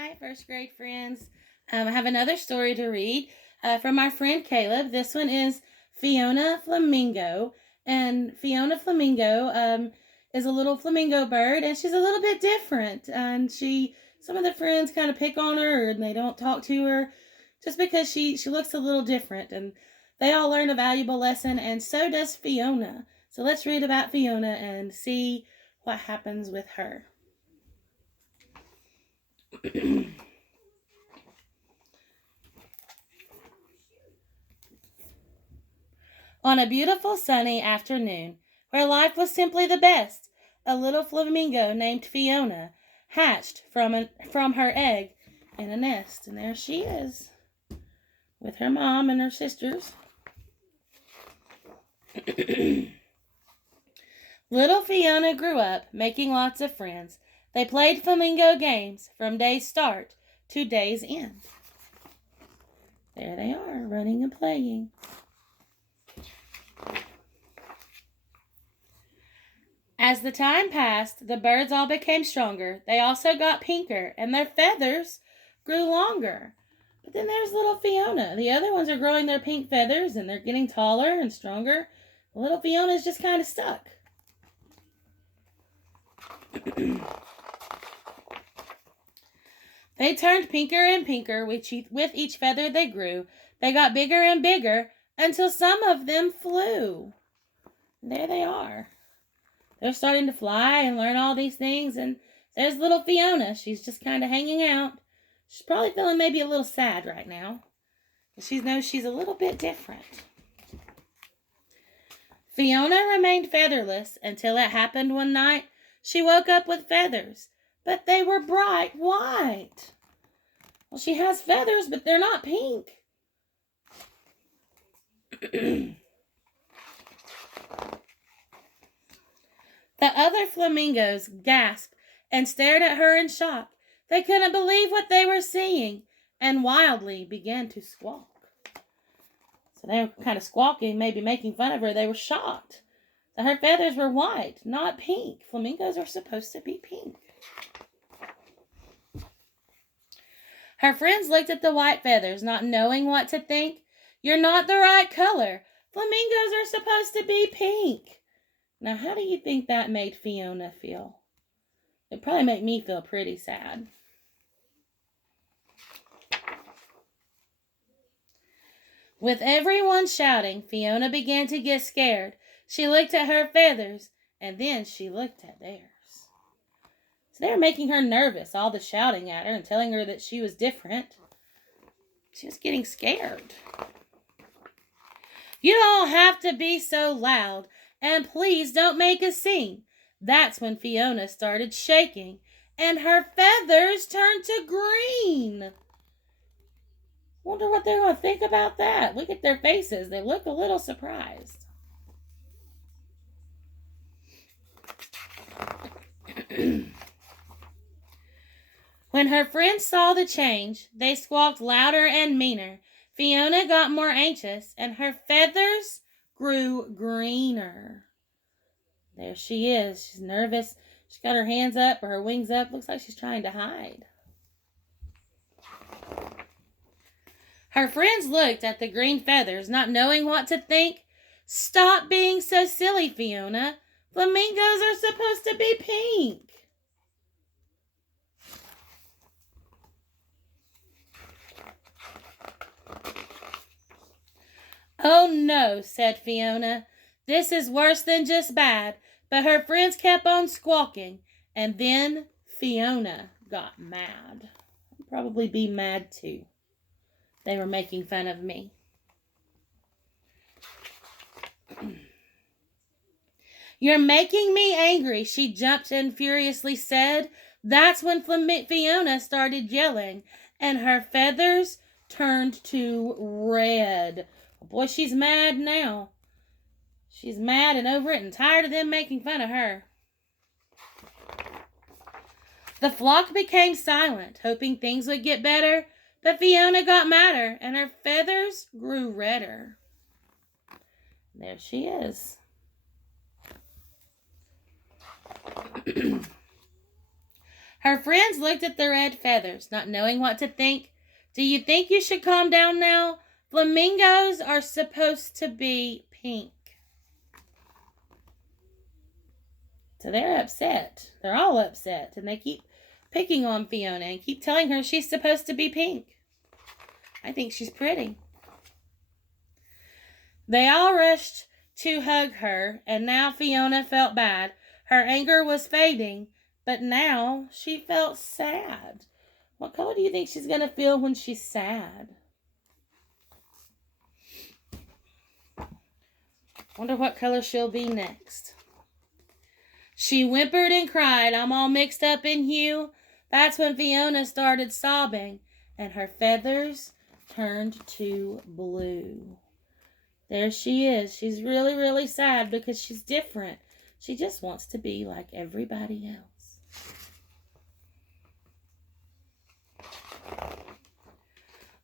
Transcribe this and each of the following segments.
Hi, first grade friends. I have another story to read from my friend Caleb. This one is Fiona Flamingo. And Fiona Flamingo is a little flamingo bird, and she's a little bit different. And some of the friends kind of pick on her, and they don't talk to her just because she looks a little different. And they all learn a valuable lesson, and so does Fiona. So let's read about Fiona and see what happens with her. On a beautiful sunny afternoon, where life was simply the best, a little flamingo named Fiona hatched from her egg in a nest. And there she is, with her mom and her sisters. Little Fiona grew up, making lots of friends. They played flamingo games from day's start to day's end. There they are, running and playing. As the time passed, the birds all became stronger. They also got pinker, and their feathers grew longer. But then there's little Fiona. The other ones are growing their pink feathers, and they're getting taller and stronger. Little Fiona's just kind of stuck. They turned pinker and pinker with each feather they grew. They got bigger and bigger until some of them flew. There they are. They're starting to fly and learn all these things, and there's little Fiona. She's just kind of hanging out. She's probably feeling maybe a little sad right now. She knows she's a little bit different. Fiona remained featherless until it happened one night. She woke up with feathers, but they were bright white. Well, she has feathers, but they're not pink. The other flamingos gasped and stared at her in shock. They couldn't believe what they were seeing and wildly began to squawk. So they were kind of squawking, maybe making fun of her. They were shocked that her feathers were white, not pink. Flamingos are supposed to be pink. Her friends looked at the white feathers, not knowing what to think. You're not the right color. Flamingos are supposed to be pink. Now, how do you think that made Fiona feel? It probably made me feel pretty sad. With everyone shouting, Fiona began to get scared. She looked at her feathers, and then she looked at theirs. So they were making her nervous, all the shouting at her and telling her that she was different. She was getting scared. You don't have to be so loud. And please don't make a scene. That's when Fiona started shaking, and her feathers turned to green. Wonder what they're going to think about that. Look at their faces. They look a little surprised. When her friends saw the change, they squawked louder and meaner. Fiona got more anxious, and her feathers grew greener. There she is. She's nervous. She's got her hands up or her wings up. Looks like she's trying to hide. Her friends looked at the green feathers, not knowing what to think. Stop being so silly, Fiona. Flamingos are supposed to be pink. Oh no, said Fiona. This is worse than just bad. But her friends kept on squawking. And then Fiona got mad. I'd probably be mad too. They were making fun of me. You're making me angry, she jumped and furiously said. That's when Fiona started yelling. And her feathers turned to red. Boy, she's mad now. She's mad and over it and tired of them making fun of her. The flock became silent, hoping things would get better, but Fiona got madder and her feathers grew redder. There she is. Her friends looked at the red feathers, not knowing what to think. Do you think you should calm down now? Flamingos are supposed to be pink. So they're upset. They're all upset. And they keep picking on Fiona and keep telling her she's supposed to be pink. I think she's pretty. They all rushed to hug her, and now Fiona felt bad. Her anger was fading, but now she felt sad. What color do you think she's going to feel when she's sad? Wonder what color she'll be next. She whimpered and cried, I'm all mixed up in hue. That's when Fiona started sobbing, and her feathers turned to blue. There she is. She's really, really sad because she's different. She just wants to be like everybody else.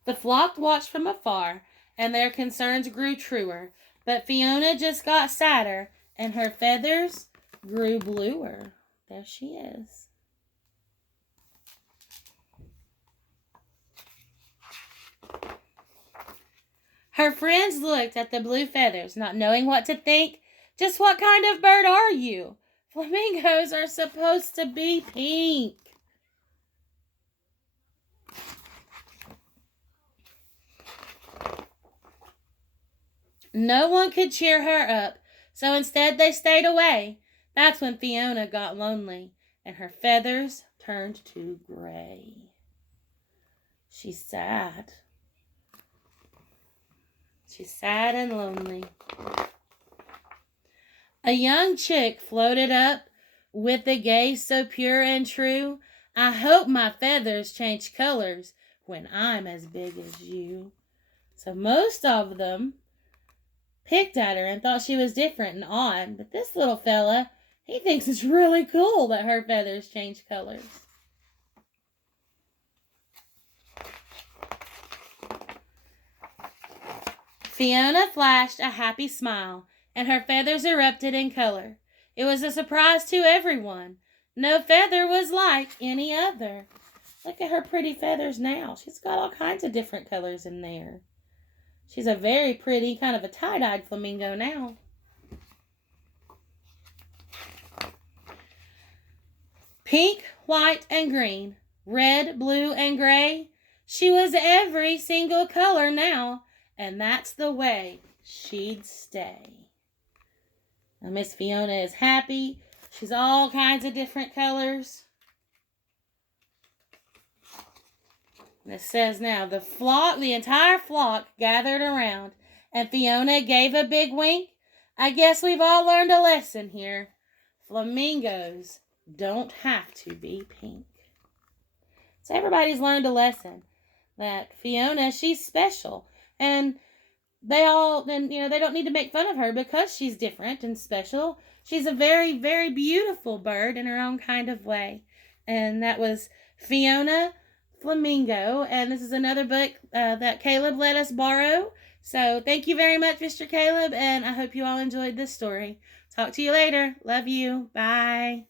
The flock watched from afar, and their concerns grew truer. But Fiona just got sadder, and her feathers grew bluer. There she is. Her friends looked at the blue feathers, not knowing what to think. Just what kind of bird are you? Flamingos are supposed to be pink. No one could cheer her up, so instead they stayed away. That's when Fiona got lonely, and her feathers turned to gray. She's sad. She's sad and lonely. A young chick floated up with a gaze so pure and true. I hope my feathers change colors when I'm as big as you. So most of them picked at her and thought she was different and odd. But this little fella, he thinks it's really cool that her feathers change colors. Fiona flashed a happy smile, and her feathers erupted in color. It was a surprise to everyone. No feather was like any other. Look at her pretty feathers now. She's got all kinds of different colors in there. She's a very pretty, kind of a tie-dyed flamingo now. Pink, white, and green, red, blue, and gray. She was every single color now, and that's the way she'd stay. Now, Miss Fiona is happy. She's all kinds of different colors. And it says now, the entire flock gathered around, and Fiona gave a big wink. I guess we've all learned a lesson here. Flamingos don't have to be pink. So everybody's learned a lesson that Fiona, she's special. And they don't need to make fun of her because she's different and special. She's a very, very beautiful bird in her own kind of way. And that was Fiona Flamingo. And this is another book that Caleb let us borrow. So thank you very much, Mr. Caleb. And I hope you all enjoyed this story. Talk to you later. Love you. Bye.